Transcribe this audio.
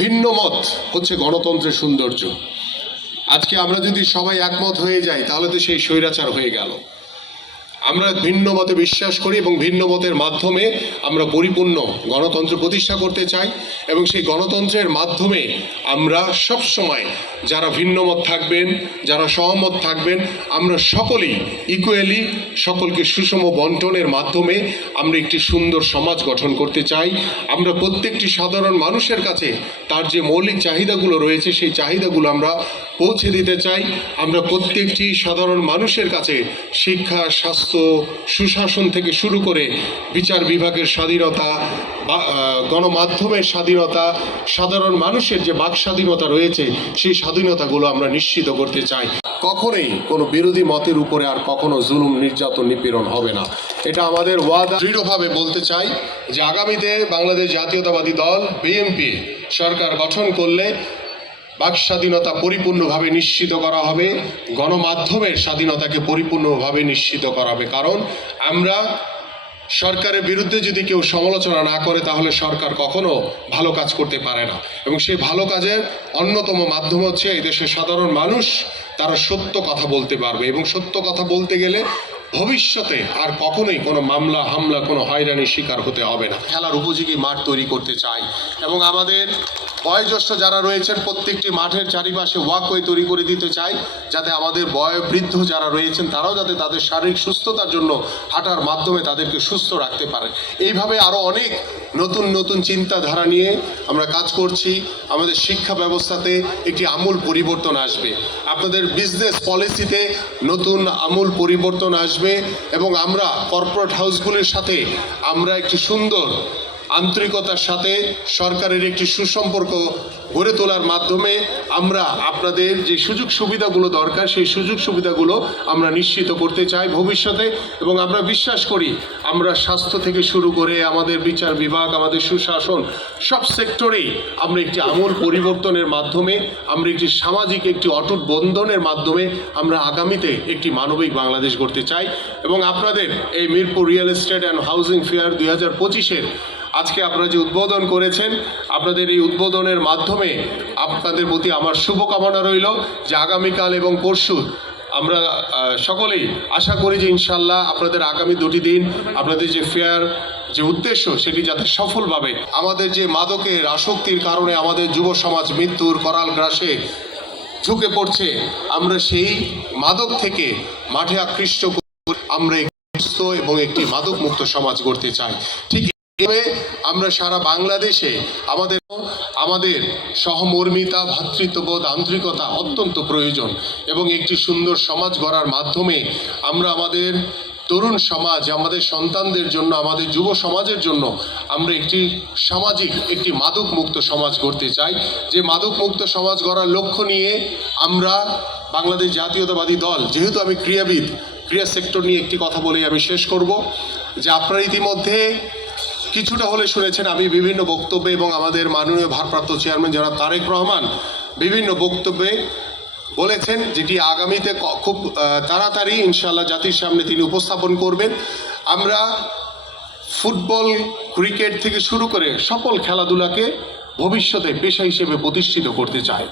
ভিন্ন মত হচ্ছে গণতন্ত্রের সৌন্দর্য। আজকে আমরা যদি সবাই একমত হয়ে যাই, তাহলে তো সেই স্বৈরাচার হয়ে গেল। আমরা ভিন্ন মতে বিশ্বাস করি এবং ভিন্ন মতের মাধ্যমে আমরা পরিপূর্ণ গণতন্ত্র প্রতিষ্ঠা করতে চাই এবং সেই গণতন্ত্রের মাধ্যমে আমরা সব সময় যারা ভিন্ন মত থাকবেন, যারা সহমত থাকবেন, আমরা সকলেই ইকুয়ালি সকলকে সুষম বন্টনের মাধ্যমে আমরা একটি সুন্দর সমাজ গঠন করতে চাই। আমরা প্রত্যেকটি সাধারণ মানুষের কাছে তার যে মৌলিক চাহিদাগুলো রয়েছে, সেই চাহিদাগুলো আমরা পৌঁছে দিতে চাই। আমরা প্রত্যেকটি সাধারণ মানুষের কাছে শিক্ষা, স্বাস্থ্য সুশাসন থেকে শুরু করে বিচার বিভাগের স্বাধীনতা গণমাধ্যমের স্বাধীনতা, সাধারণ মানুষের যে বাক স্বাধীনতা রয়েছে, সেই স্বাধীনতাগুলো আমরা নিশ্চিত করতে চাই। কখনোই কোনো বিরোধী মতের উপরে আর কখনো জুলুম, নির্যাতন, নিপীড়ন হবে না। এটা আমাদের ওয়াদা। দৃঢ়ভাবে বলতে চাই যে আগামীতে বাংলাদেশ জাতীয়তাবাদী দল, বিএনপি, সরকার গঠন করলে বাক স্বাধীনতা পরিপূর্ণভাবে নিশ্চিত করা হবে। গণমাধ্যমের স্বাধীনতাকে পরিপূর্ণভাবে নিশ্চিত করা হবে। কারণ আমরা সরকারের বিরুদ্ধে যদি কেউ সমালোচনা না করে, তাহলে সরকার কখনো ভালো কাজ করতে পারে না। এবং সেই ভালো কাজের অন্যতম মাধ্যম হচ্ছে এই দেশের সাধারণ মানুষ তারা সত্য কথা বলতে পারবে। এবং সত্য কথা বলতে গেলে ভবিষ্যতে আর কখনোই কোনো মামলা, হামলা, কোনো হয়রানির শিকার হতে হবে না। খেলার উপযোগী মাঠ তৈরি করতে চাই। এবং আমাদের বয়োজ্যেষ্ঠ যারা রয়েছেন, প্রত্যেকটি মাঠের চারিপাশে ওয়াকওয়ে তৈরি করে দিতে চাই, যাতে আমাদের বয়োবৃদ্ধ যারা রয়েছেন, তারাও যাতে তাদের শারীরিক সুস্থতার জন্য হাঁটার মাধ্যমে তাদেরকে সুস্থ রাখতে পারেন। এইভাবে আরও অনেক নতুন নতুন চিন্তাধারা নিয়ে আমরা কাজ করছি। আমাদের শিক্ষা ব্যবস্থাতে একটি আমূল পরিবর্তন আসবে। আপনাদের বিজনেস পলিসিতে নতুন আমূল পরিবর্তন আসবে এবং আমরা কর্পোরেট হাউসগুলির সাথে আমরা একটি সুন্দর আন্তরিকতার সাথে সরকারের একটি সুসম্পর্ক গড়ে তোলার মাধ্যমে আমরা আপনাদের যে সুযোগ সুবিধাগুলো দরকার, সেই সুযোগ সুবিধাগুলো আমরা নিশ্চিত করতে চাই ভবিষ্যতে এবং আমরা বিশ্বাস করি আমরা স্বাস্থ্য থেকে শুরু করে আমাদের বিচার বিভাগ, আমাদের সুশাসন সব সেক্টরেই আমরা একটি আমূল পরিবর্তনের মাধ্যমে, আমরা একটি সামাজিক, একটি অটুট বন্ধনের মাধ্যমে আমরা আগামীতে একটি মানবিক বাংলাদেশ গড়তে চাই এবং আপনাদের এই Mirpur real estate and housing fair দুই হাজার পঁচিশের আজকে আপনারা যে উদ্বোধন করেছেন, আপনাদের এই উদ্বোধনের মাধ্যমে আপনাদের প্রতি আমার শুভকামনা রইল যে আগামীকাল এবং পরশু আমরা সকলেই আশা করি যে ইনশাল্লাহ আপনাদের আগামী দুটি দিন, আপনাদের যে ফেয়ার যে উদ্দেশ্য সেটি যাতে সফলভাবে আমাদের যে মাদকের আসক্তির কারণে আমাদের যুব সমাজ মৃত্যুর করাল গ্রাসে ঝুঁকে পড়ছে, আমরা সেই মাদক থেকে মাঠে আকৃষ্ট আমরা এবং একটি মাদক মুক্ত সমাজ গড়তে চাই। ঠিক আমরা সারা বাংলাদেশে আমাদের আমাদের সহমর্মিতা ভ্রাতৃত্ববোধ আন্তরিকতা অত্যন্ত প্রয়োজন এবং একটি সুন্দর সমাজ গড়ার মাধ্যমে আমরা আমাদের তরুণ সমাজ, আমাদের সন্তানদের জন্য, আমাদের যুব সমাজের জন্য আমরা একটি সামাজিক, একটি মাদক মুক্ত সমাজ গড়তে চাই। যে মাদক মুক্ত সমাজ গড়ার লক্ষ্য নিয়ে আমরা বাংলাদেশ জাতীয়তাবাদী দল, যেহেতু আমি ক্রীড়াবিদ ক্রীড়া সেক্টর নিয়ে একটি কথা বলেই আমি শেষ করব, যে আপনারা ইতিমধ্যে কিছুটা হলে শুনেছেন আমি বিভিন্ন বক্তব্যে এবং আমাদের মাননীয় ভারপ্রাপ্ত চেয়ারম্যান যারা তারেক রহমান বিভিন্ন বক্তব্যে বলেছেন যেটি আগামীতে খুব তাড়াতাড়ি ইনশাল্লাহ জাতির সামনে তিনি উপস্থাপন করবেন। আমরা ফুটবল, ক্রিকেট থেকে শুরু করে সকল খেলাধুলাকে ভবিষ্যতে পেশা হিসেবে প্রতিষ্ঠিত করতে চাই।